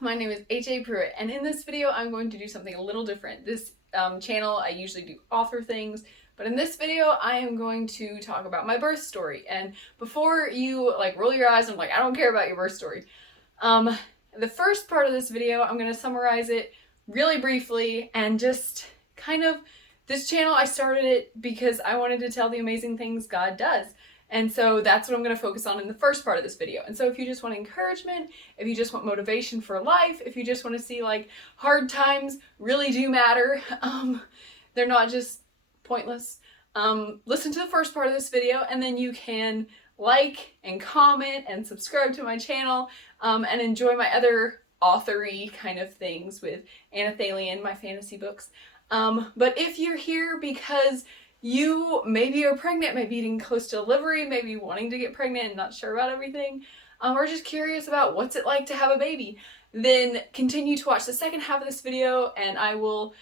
my name is HAPruitt, and in this video I'm going to do something a little different. This channel I usually do author things, but in this video I am going to talk about my birth story. And before you roll your eyes and I don't care about your birth story, the first part of this video I'm going to summarize it really briefly and just this channel, I started it because I wanted to tell the amazing things God does. And so that's what I'm going to focus on in the first part of this video. And so if you just want encouragement, if you just want motivation for life, if you just want to see hard times really do matter, they're not just pointless, listen to the first part of this video, and then you can like and comment and subscribe to my channel, and enjoy my other author-y kind of things with Anna Thalian, my fantasy books. But if you're here because you maybe are pregnant, maybe getting close to delivery, maybe wanting to get pregnant and not sure about everything, or just curious about what's it like to have a baby, then continue to watch the second half of this video and I will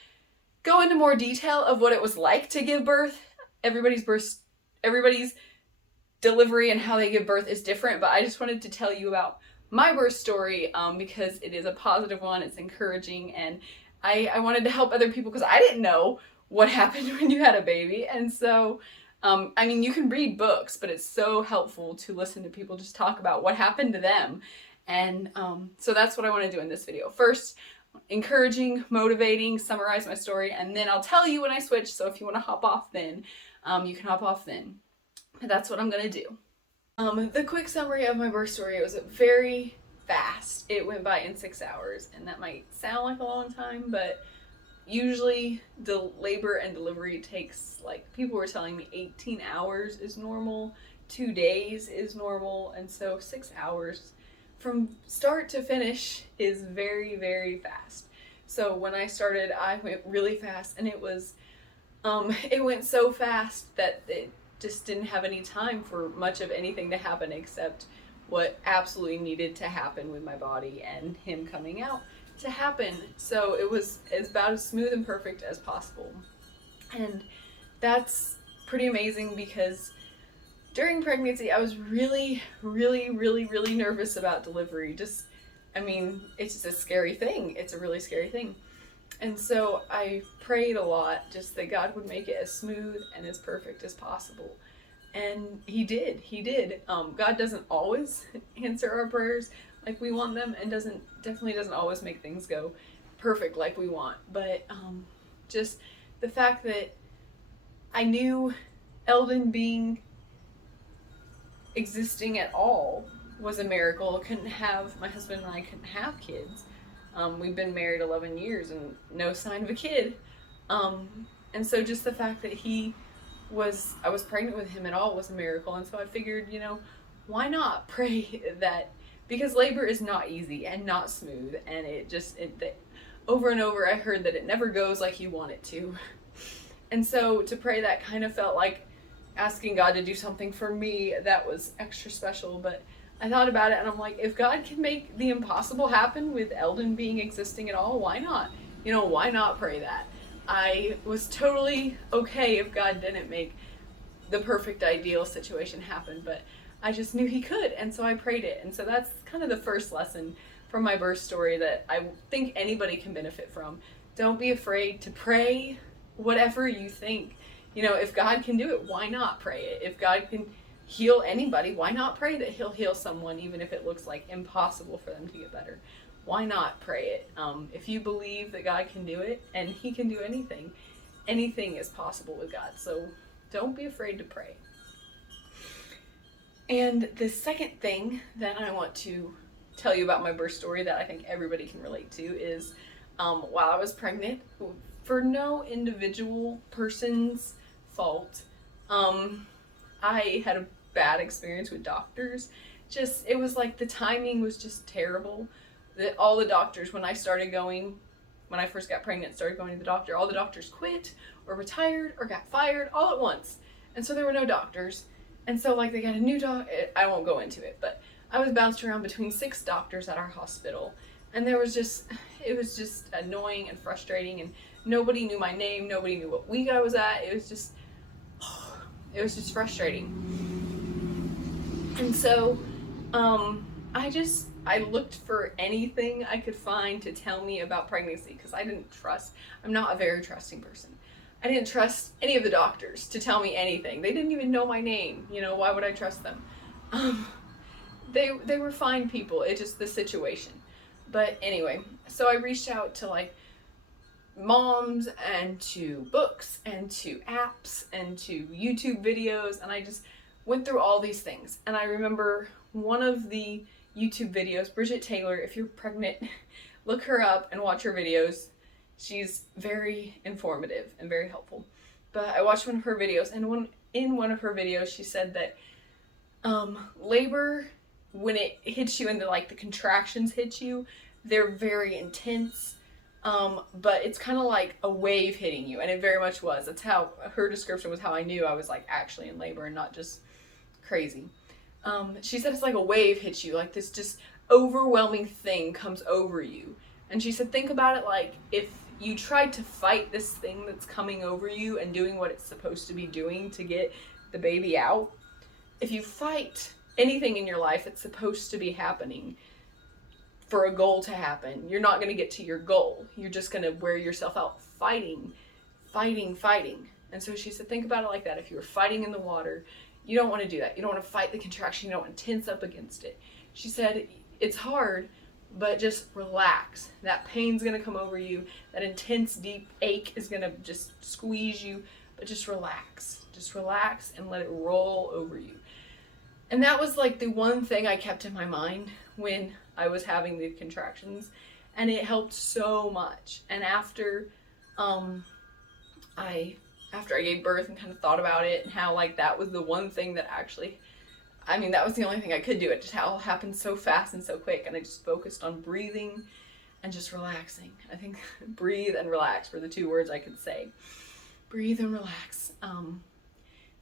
go into more detail of what it was like to give birth. Everybody's delivery and how they give birth is different, but I just wanted to tell you about my birth story because it is a positive one, it's encouraging, and I wanted to help other people because I didn't know what happened when you had a baby. And so, you can read books, but it's so helpful to listen to people just talk about what happened to them. And so that's what I want to do in this video. First, encouraging, motivating, summarize my story, and then I'll tell you when I switch. So if you want to hop off then, you can hop off then. But that's what I'm going to do. The quick summary of my birth story, it was very fast. It went by in 6 hours, and that might sound like a long time, but usually the labor and delivery takes, people were telling me 18 hours is normal, 2 days is normal, and so 6 hours from start to finish is very, very fast. So when I started, I went really fast, and it went so fast that it just didn't have any time for much of anything to happen except what absolutely needed to happen with my body and him coming out to happen. So it was about as smooth and perfect as possible. And that's pretty amazing because during pregnancy I was really, really, really, really nervous about delivery. It's just a scary thing. It's a really scary thing. And so I prayed a lot just that God would make it as smooth and as perfect as possible. And he did. God doesn't always answer our prayers like we want them, and definitely doesn't always make things go perfect like we want. But just the fact that I knew Eldon being existing at all was a miracle. My husband and I couldn't have kids. We've been married 11 years and no sign of a kid. And so just the fact that I was pregnant with him at all was a miracle. And so I figured, why not pray that, because labor is not easy and not smooth, and over and over I heard that it never goes like you want it to. And so to pray that kind of felt like asking God to do something for me that was extra special. But I thought about it and I'm like, if God can make the impossible happen with Eldon being existing at all, why not? Why not pray that? I was totally okay if God didn't make the perfect ideal situation happen, but I just knew he could, and so I prayed it. And so that's kind of the first lesson from my birth story that I think anybody can benefit from. Don't be afraid to pray whatever you think. If God can do it, why not pray it? If God can heal anybody, why not pray that he'll heal someone even if it looks like impossible for them to get better? Why not pray it? If you believe that God can do it, and he can do anything is possible with God. So don't be afraid to pray. And the second thing that I want to tell you about my birth story that I think everybody can relate to is while I was pregnant, for no individual person's fault, I had a bad experience with doctors. It was the timing was just terrible. All the doctors, when I first got pregnant, started going to the doctor, all the doctors quit or retired or got fired all at once. And so there were no doctors. And so they got a new doctor. I won't go into it, but I was bounced around between 6 doctors at our hospital. And it was just annoying and frustrating, and nobody knew my name. Nobody knew what week I was at. It was just frustrating. And so I just I looked for anything I could find to tell me about pregnancy because I'm not a very trusting person. I didn't trust any of the doctors to tell me anything. They didn't even know my name. Why would I trust them? Um, they were fine people. It's just the situation. But anyway, so I reached out to like moms and to books and to apps and to YouTube videos, and I just went through all these things. And I remember one of the YouTube videos, Bridget Taylor, if you're pregnant, look her up and watch her videos. She's very informative and very helpful. But I watched one of her videos, and in one of her videos she said that labor, when it hits you and the contractions hit you, they're very intense. But it's kind of like a wave hitting you, and it very much was. That's how her description was, how I knew I was like actually in labor and not just crazy. She said it's like a wave hits you, like this just overwhelming thing comes over you. And she said, think about it like if you tried to fight this thing that's coming over you and doing what it's supposed to be doing to get the baby out. If you fight anything in your life that's supposed to be happening for a goal to happen, you're not going to get to your goal. You're just going to wear yourself out fighting. And so she said, think about it like that. If you were fighting in the water, you don't want to do that. You don't want to fight the contraction. You don't want to tense up against it. She said, it's hard, but just relax. That pain's going to come over you. That intense, deep ache is going to just squeeze you, but just relax. Just relax and let it roll over you. And that was like the one thing I kept in my mind when I was having the contractions, and it helped so much. And after I gave birth and kind of thought about it and how like that was the one thing that actually, that was the only thing I could do. It just all happened so fast and so quick, and I just focused on breathing and just relaxing. I think breathe and relax were the two words I could say. Breathe and relax.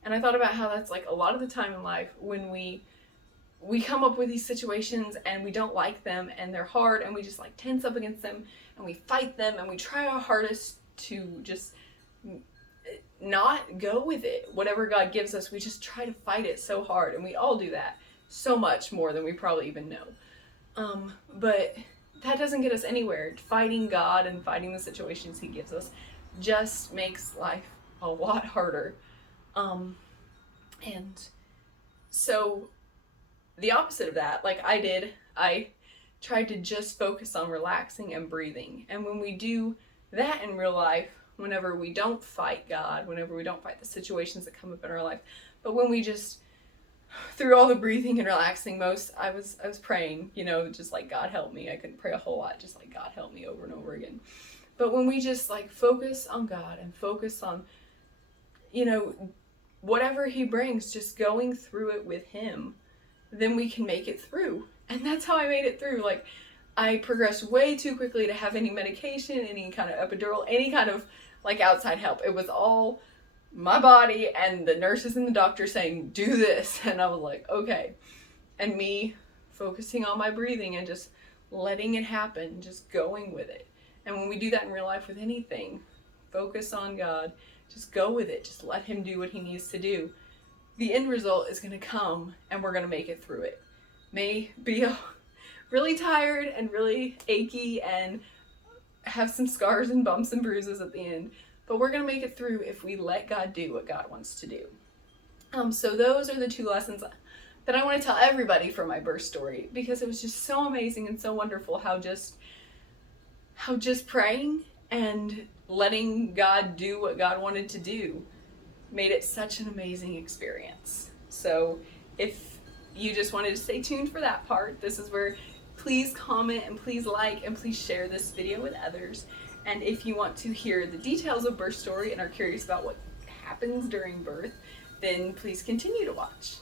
And I thought about how that's like a lot of the time in life when we come up with these situations and we don't like them and they're hard, and we just like tense up against them and we fight them and we try our hardest to just not go with it. Whatever God gives us, we just try to fight it so hard, and we all do that so much more than we probably even know. But that doesn't get us anywhere. Fighting God and fighting the situations He gives us just makes life a lot harder. And so the opposite of that, like I tried to just focus on relaxing and breathing. And when we do that in real life, whenever we don't fight God, whenever we don't fight the situations that come up in our life, but when we just, through all the breathing and relaxing, I was praying, just like, God help me. I couldn't pray a whole lot, just like, God help me over and over again. But when we just like focus on God and focus on, whatever He brings, just going through it with Him, then we can make it through. And that's how I made it through. Like, I progressed way too quickly to have any medication, any kind of epidural, any kind of like outside help. It was all my body and the nurses and the doctor saying, do this. And I was like, okay. And me focusing on my breathing and just letting it happen, just going with it. And when we do that in real life with anything, focus on God, just go with it. Just let Him do what He needs to do. The end result is going to come, and we're going to make it through it. May be really tired and really achy and have some scars and bumps and bruises at the end, but we're going to make it through if we let God do what God wants to do. So those are the two lessons that I want to tell everybody from my birth story, because it was just so amazing and so wonderful how just praying and letting God do what God wanted to do made it such an amazing experience. So if you just wanted to stay tuned for that part, this is where please comment and please like and please share this video with others. And if you want to hear the details of birth story and are curious about what happens during birth, then please continue to watch.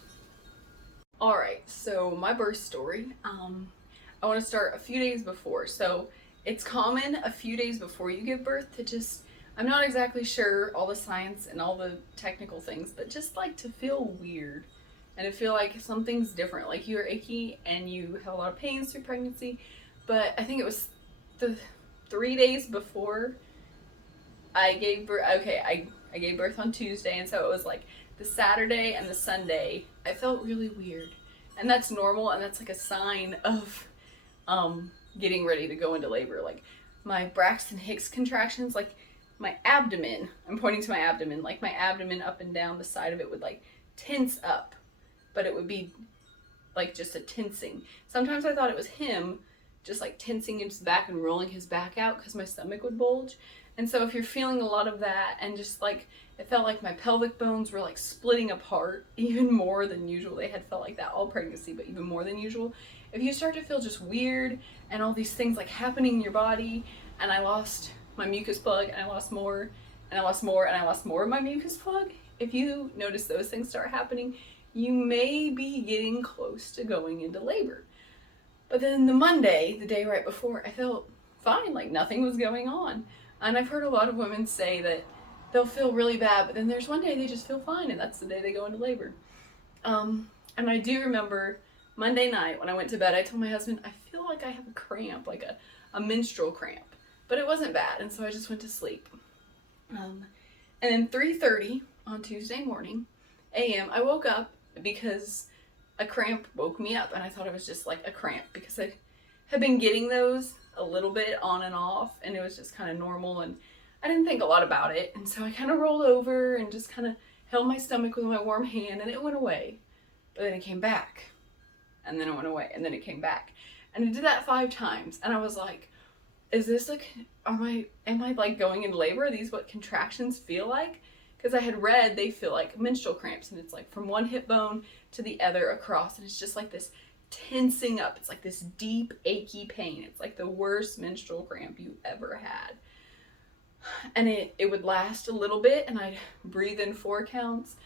Alright, so my birth story, I want to start a few days before. So it's common a few days before you give birth to just, I'm not exactly sure all the science and all the technical things, but just like to feel weird and to feel like something's different, like you're achy and you have a lot of pains through pregnancy. But I think it was the 3 days before I gave birth. Okay, I gave birth on Tuesday, and so it was like the Saturday and the Sunday I felt really weird, and that's normal, and that's like a sign of getting ready to go into labor. Like my Braxton Hicks contractions, like my abdomen, I'm pointing to my abdomen, like my abdomen up and down the side of it would like tense up, but it would be like just a tensing. Sometimes I thought it was him just like tensing his back and rolling his back out because my stomach would bulge. And so if you're feeling a lot of that, and just like it felt like my pelvic bones were like splitting apart even more than usual. They had felt like that all pregnancy, but even more than usual. If you start to feel just weird and all these things like happening in your body, and I lost my mucus plug, and I lost more, and I lost more, and I lost more of my mucus plug. If you notice those things start happening, you may be getting close to going into labor. But then the Monday, the day right before, I felt fine, like nothing was going on. And I've heard a lot of women say that they'll feel really bad, but then there's one day they just feel fine, and that's the day they go into labor. And I do remember Monday night when I went to bed, I told my husband, I feel like I have a cramp, like a menstrual cramp. But it wasn't bad, and so I just went to sleep. And then 3:30 on Tuesday morning, a.m., I woke up because a cramp woke me up, and I thought it was just like a cramp because I had been getting those a little bit on and off, and it was just kind of normal, and I didn't think a lot about it. And so I kind of rolled over and just kind of held my stomach with my warm hand, and it went away. But then it came back, and then it went away, and then it came back. And I did that 5 times, and I was like, is this like, am I like going into labor? Are these what contractions feel like? Because I had read they feel like menstrual cramps, and it's like from one hip bone to the other across, and it's just like this tensing up. It's like this deep, achy pain. It's like the worst menstrual cramp you ever had. And it would last a little bit, and I'd breathe in 4 counts,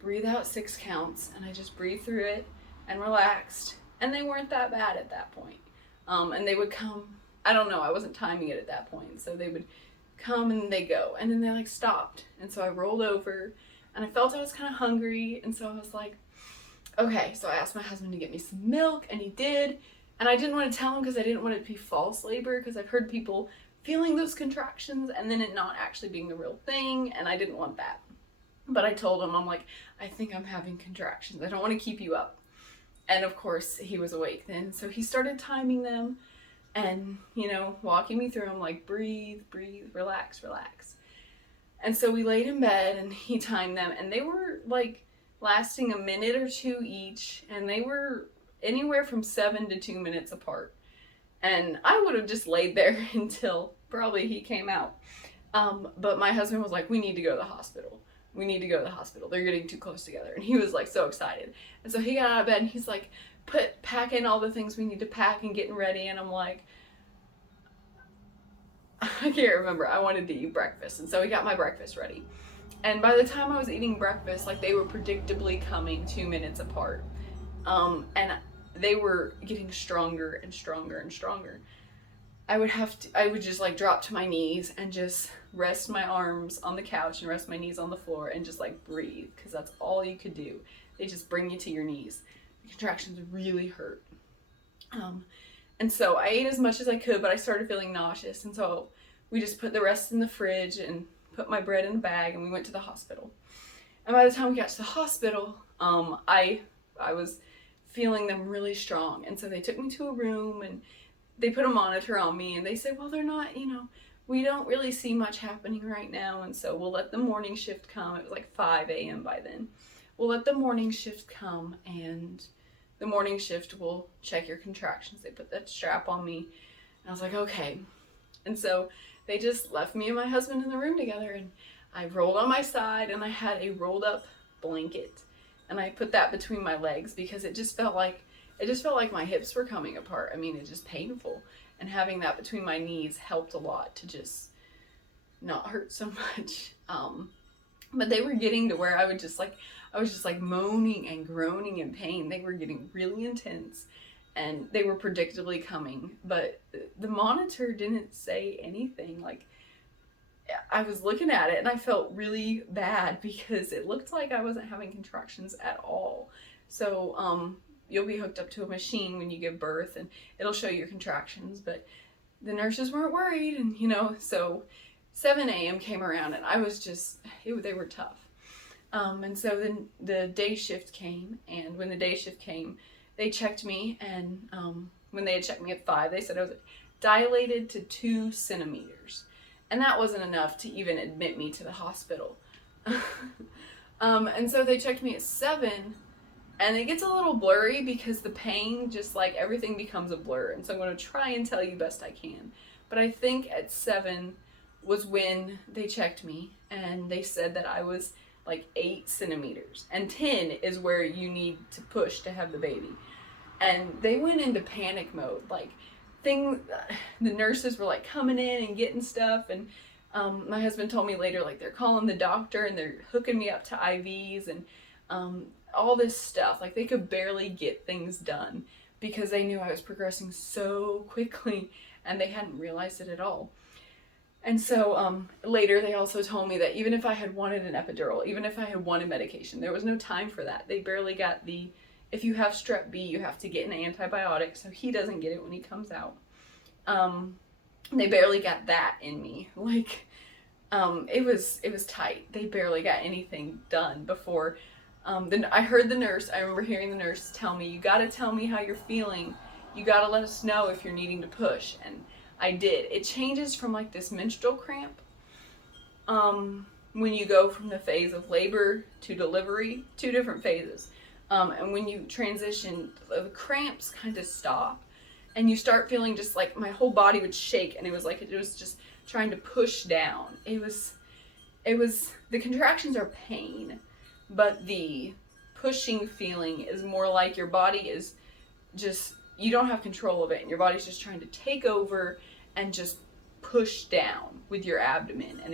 breathe out 6 counts, and I just breathed through it and relaxed. And they weren't that bad at that point. And they would come, I don't know, I wasn't timing it at that point. So they would come and they go, and then they like stopped. And so I rolled over, and I felt I was kind of hungry. And so I was like, okay. So I asked my husband to get me some milk, and he did. And I didn't want to tell him because I didn't want it to be false labor, because I've heard people feeling those contractions and then it not actually being the real thing, and I didn't want that. But I told him, I'm like, I think I'm having contractions. I don't want to keep you up. And of course, he was awake then. So he started timing them and, walking me through them, like, breathe, breathe, relax, relax. And so we laid in bed and he timed them, and they were like lasting a minute or 2 each, and they were anywhere from 7 to 2 minutes apart. And I would have just laid there until probably he came out. But my husband was like, we need to go to the hospital. We need to go to the hospital. They're getting too close together. And he was like so excited. And so he got out of bed and he's like, pack in all the things we need to pack and getting ready. And I'm like, I can't remember. I wanted to eat breakfast. And so he got my breakfast ready. And by the time I was eating breakfast, like, they were predictably coming 2 minutes apart. And they were getting stronger and stronger and stronger. I would just like drop to my knees and just rest my arms on the couch and rest my knees on the floor and just like breathe, because that's all you could do. They just bring you to your knees. The contractions really hurt. And so I ate as much as I could, but I started feeling nauseous. And so we just put the rest in the fridge and put my bread in a bag, and we went to the hospital. And by the time we got to the hospital, I was feeling them really strong. And so they took me to a room and they put a monitor on me, and they said, well, they're not, we don't really see much happening right now. And so we'll let the morning shift come. It was like 5 a.m. by then. We'll let the morning shift come, and the morning shift will check your contractions. They put that strap on me, and I was like, okay. And so they just left me and my husband in the room together, and I rolled on my side, and I had a rolled up blanket, and I put that between my legs because it just felt like my hips were coming apart. I mean, it's just painful, and having that between my knees helped a lot to just not hurt so much. But they were getting to where I was just like moaning and groaning in pain. They were getting really intense, and they were predictably coming, but the monitor didn't say anything. Like, I was looking at it and I felt really bad because it looked like I wasn't having contractions at all. So, you'll be hooked up to a machine when you give birth, and it'll show your contractions, but the nurses weren't worried. And, so 7 a.m. came around, and I was just, they were tough. And so then the day shift came, and when the day shift came, they checked me, and when they had checked me at 5, they said I was dilated to 2 centimeters. And that wasn't enough to even admit me to the hospital. And so they checked me at 7, and it gets a little blurry because the pain, just like everything becomes a blur. And so I'm going to try and tell you best I can. But I think at 7 was when they checked me, and they said that I was like 8 centimeters. And 10 is where you need to push to have the baby. And they went into panic mode. Like, the nurses were like coming in and getting stuff, and my husband told me later, like, they're calling the doctor and they're hooking me up to IVs and all this stuff. Like, they could barely get things done because they knew I was progressing so quickly, and they hadn't realized it at all. And so later they also told me that even if I had wanted an epidural, even if I had wanted medication, there was no time for that. They barely got if you have strep B, you have to get an antibiotic, so he doesn't get it when he comes out. They barely got that in me. Like, it was tight. They barely got anything done before. Then I heard the nurse, I remember hearing the nurse tell me, you gotta tell me how you're feeling. You gotta let us know if you're needing to push. And I did. It changes from like this menstrual cramp, when you go from the phase of labor to delivery, 2 different phases. And when you transition, the cramps kind of stop, and you start feeling just like my whole body would shake, and it was like it was just trying to push down. It was the contractions are pain, but the pushing feeling is more like your body is just, you don't have control of it, and your body's just trying to take over and just push down with your abdomen, and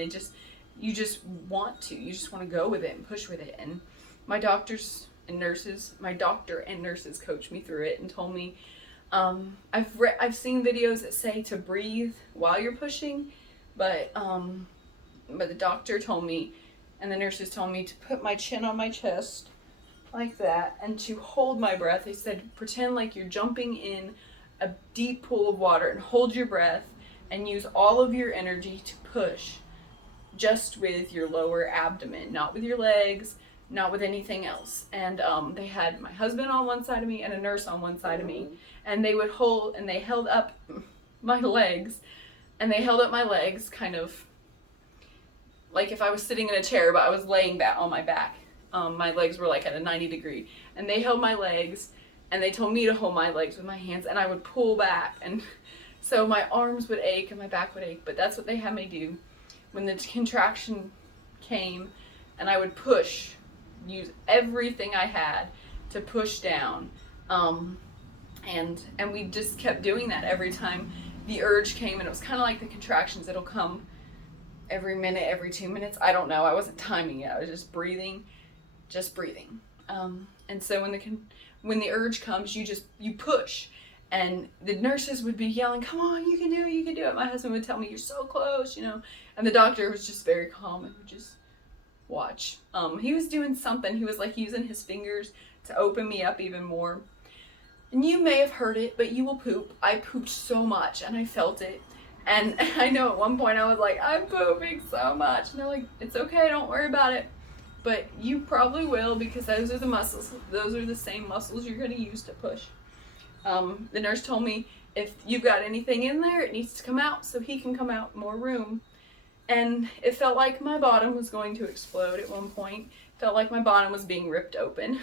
you just want to go with it and push with it. And my doctor and nurses coached me through it and told me, I've seen videos that say to breathe while you're pushing, but the doctor told me, and the nurses told me, to put my chin on my chest like that and to hold my breath. They said, pretend like you're jumping in a deep pool of water and hold your breath and use all of your energy to push just with your lower abdomen, not with your legs, not with anything else. And they had my husband on one side of me and a nurse on one side of me, and they would hold, and they held up my legs, kind of like if I was sitting in a chair, but I was laying back on my back. My legs were like at a 90 degree, and they held my legs, and they told me to hold my legs with my hands, and I would pull back, and so my arms would ache and my back would ache. But that's what they had me do when the contraction came, and I would push, use everything I had to push down, and we just kept doing that every time the urge came. And it was kind of like the contractions. It'll come every minute, every 2 minutes. I don't know. I wasn't timing it. I was just breathing. And so when the urge comes, you push. And the nurses would be yelling, come on, you can do it. My husband would tell me, you're so close, And the doctor was just very calm and would just watch. He was doing something. He was like using his fingers to open me up even more. And you may have heard it, but you will poop. I pooped so much, and I felt it. And I know at one point I was like, I'm pooping so much. And they're like, it's okay, don't worry about it. But you probably will, because those are the muscles. Those are the same muscles you're going to use to push. The nurse told me, if you've got anything in there, it needs to come out so he can come out more room. And it felt like my bottom was going to explode at one point. It felt like my bottom was being ripped open.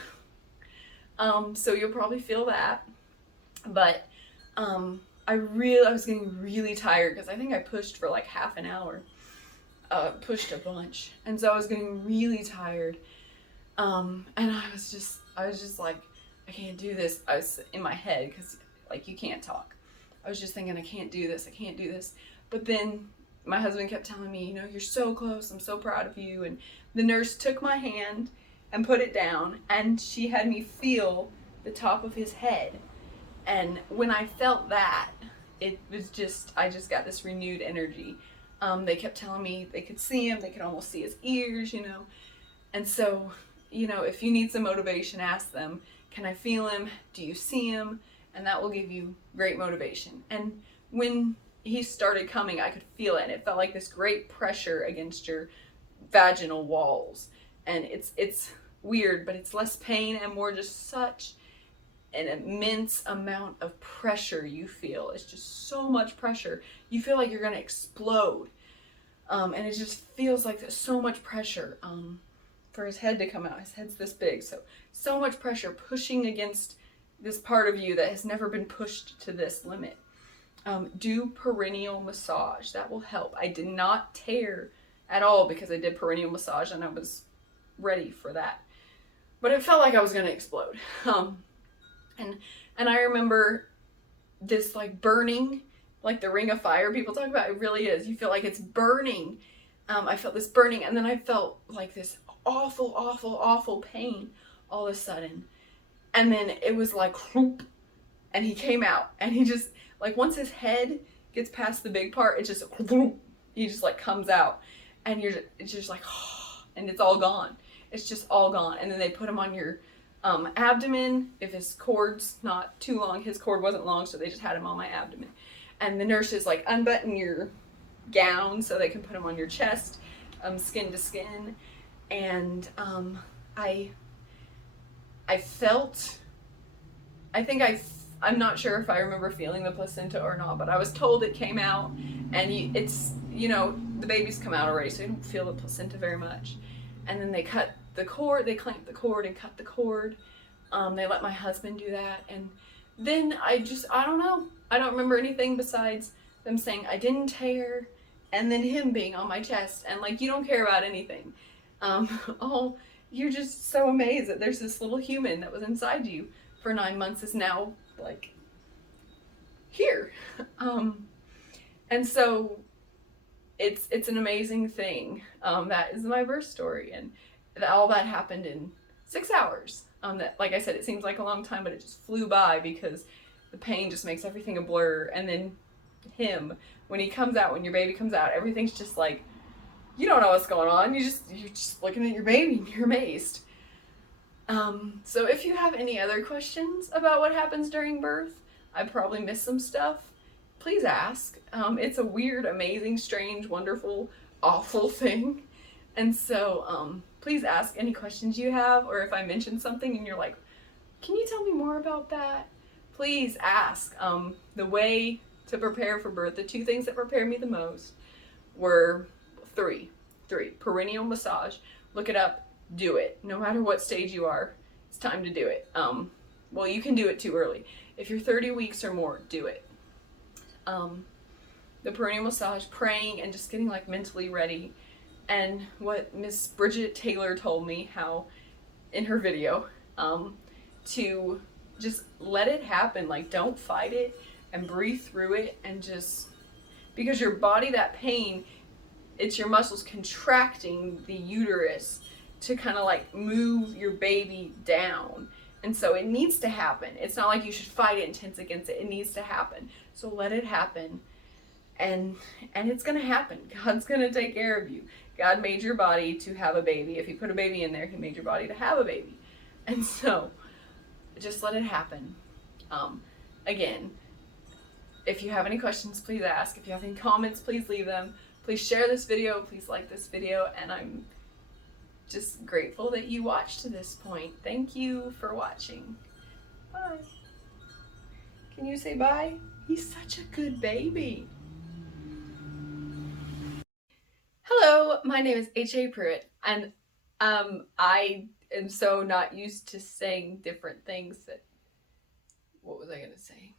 So you'll probably feel that. But I was getting really tired, because I think I pushed for like half an hour. Pushed a bunch. And so I was getting really tired. And I was just like, I can't do this. I was in my head, because like you can't talk. I was just thinking, I can't do this. But then my husband kept telling me, you're so close. I'm so proud of you. And the nurse took my hand and put it down, and she had me feel the top of his head. And when I felt that, it was I just got this renewed energy. They kept telling me they could see him. They could almost see his ears, And so, if you need some motivation, ask them, can I feel him? Do you see him? And that will give you great motivation. And when he started coming, I could feel it. And it felt like this great pressure against your vaginal walls. And it's weird, but it's less pain and more just such an immense amount of pressure you feel. It's just so much pressure. You feel like you're gonna explode. And it just feels like there's so much pressure for his head to come out. His head's this big, so much pressure pushing against this part of you that has never been pushed to this limit. Do perineal massage. That will help. I did not tear at all because I did perineal massage and I was ready for that. But it felt like I was gonna explode. And I remember this like burning, like the ring of fire people talk about. It really is. You feel like it's burning. I felt this burning, and then I felt like this awful, awful, awful pain all of a sudden. And then it was like, whoop, and he came out, and he just, like, once his head gets past the big part, it just, whoop, he just like comes out, and it's just like, and it's all gone. It's just all gone. And then they put him on your abdomen. If his cord's not too long, his cord wasn't long, so they just had him on my abdomen. And the nurses like unbutton your gown so they can put him on your chest, skin to skin. And I felt, I'm not sure if I remember feeling the placenta or not, but I was told it came out, and it's, you know, the babies come out already, so you don't feel the placenta very much. And then they cut the cord, they clamped the cord and cut the cord. They let my husband do that. And then I don't know. I don't remember anything besides them saying I didn't tear, and then him being on my chest. And like, you don't care about anything. You're just so amazed that there's this little human that was inside you for 9 months is now like here. And so it's an amazing thing. That is my birth story, and all that happened in 6 hours. That, like I said, it seems like a long time, but it just flew by because the pain just makes everything a blur. And then him, when he comes out, when your baby comes out, everything's just like, you don't know what's going on. You're just looking at your baby and you're amazed. So if you have any other questions about what happens during birth, I probably missed some stuff, please ask. It's a weird, amazing, strange, wonderful, awful thing. And so please ask any questions you have, or if I mentioned something and you're like, can you tell me more about that? Please ask. The way to prepare for birth, the two things that prepared me the most were three. Perineal massage. Look it up. Do it. No matter what stage you are, it's time to do it. Well, you can do it too early. If you're 30 weeks or more, do it. The perineal massage, praying and just getting like mentally ready. And what Miss Bridget Taylor told me, how in her video, to just let it happen. Like, don't fight it and breathe through it, and just, because your body, that pain, it's your muscles contracting the uterus to kind of like move your baby down. And so it needs to happen. It's not like you should fight it and tense against it. It needs to happen. So let it happen. And it's going to happen. God's going to take care of you. God made your body to have a baby. If he put a baby in there, he made your body to have a baby. And so just let it happen. Again, if you have any questions, please ask. If you have any comments, please leave them. Please share this video. Please like this video. And I'm just grateful that you watched to this point. Thank you for watching. Bye. Can you say bye? He's such a good baby. Hello, my name is HAPruitt, and I am so not used to saying different things that, what was I gonna say?